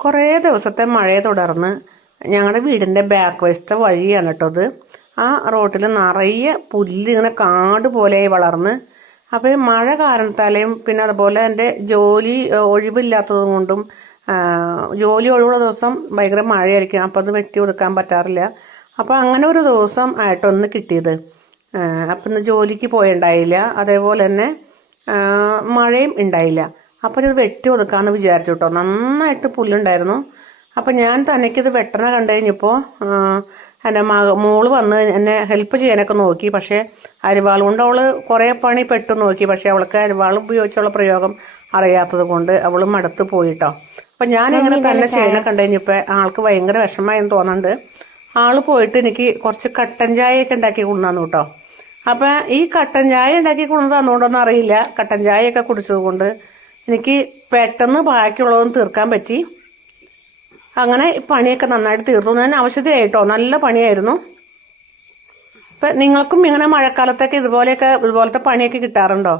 കുറേ ദിവസത്തെ മഴയെ തുടർന്ന് ഞങ്ങളുടെ വീടിൻ്റെ ബാക്ക് വശത്തെ വഴിയാണ് കേട്ടോ അത്. ആ റോട്ടിൽ നിറയെ പുല്ല് ഇങ്ങനെ കാട് പോലെ വളർന്ന്. അപ്പോൾ ഈ മഴ കാരണത്താലെയും പിന്നെ അതുപോലെ എൻ്റെ ജോലി ഒഴിവില്ലാത്തത് കൊണ്ടും ജോലി ഒഴിവുള്ള ദിവസം ഭയങ്കര മഴയായിരിക്കും. അപ്പോൾ അത് വെട്ടി ഒതുക്കാൻ പറ്റാറില്ല. അപ്പോൾ അങ്ങനെ ഒരു ദിവസം ആയിട്ടൊന്ന് കിട്ടിയത്. അപ്പം ഇന്ന് ജോലിക്ക് പോയിണ്ടായില്ല, അതേപോലെ തന്നെ മഴയും ഉണ്ടായില്ല. അപ്പോൾ ഇത് വെട്ടി ഒതുക്കാമെന്ന് വിചാരിച്ചു കേട്ടോ. നന്നായിട്ട് പുല്ലുണ്ടായിരുന്നു. അപ്പം ഞാൻ തനിക്കിത് വെട്ടണ കണ്ടു കഴിഞ്ഞപ്പോൾ എൻ്റെ മോള് വന്ന് എന്നെ ഹെൽപ്പ് ചെയ്യാനൊക്കെ നോക്കി. പക്ഷേ അരിവാൾ കൊണ്ട് അവൾ കുറേ പണി പെട്ടു നോക്കി. പക്ഷേ അവൾക്ക് അരിവാൾ ഉപയോഗിച്ചുള്ള പ്രയോഗം അറിയാത്തത് കൊണ്ട് അവൾ മടുത്ത് പോയിട്ടോ. അപ്പം ഞാൻ ഇങ്ങനെ തന്നെ ചെയ്യണ കണ്ടു കഴിഞ്ഞപ്പോൾ ആൾക്ക് ഭയങ്കര വിഷമമായെന്ന് തോന്നുന്നുണ്ട്. ആൾ പോയിട്ട് എനിക്ക് കുറച്ച് കട്ടൻ ചായയൊക്കെ ഉണ്ടാക്കി കൊണ്ടുവന്നു കേട്ടോ. അപ്പം ഈ കട്ടൻ ചായ ഉണ്ടാക്കി കൊണ്ടു തന്നുകൊണ്ടൊന്നും അറിയില്ല, കട്ടൻ ചായയൊക്കെ കുടിച്ചത് കൊണ്ട് എനിക്ക് പെട്ടെന്ന് ബാക്കിയുള്ളതൊന്നും തീർക്കാൻ പറ്റി. അങ്ങനെ പണിയൊക്കെ നന്നായിട്ട് തീർന്നു. ഞാൻ ആവശ്യത്തിനായിട്ടോ, നല്ല പണിയായിരുന്നു. ഇപ്പം നിങ്ങൾക്കും ഇങ്ങനെ മഴക്കാലത്തൊക്കെ ഇതുപോലത്തെ പണിയൊക്കെ കിട്ടാറുണ്ടോ?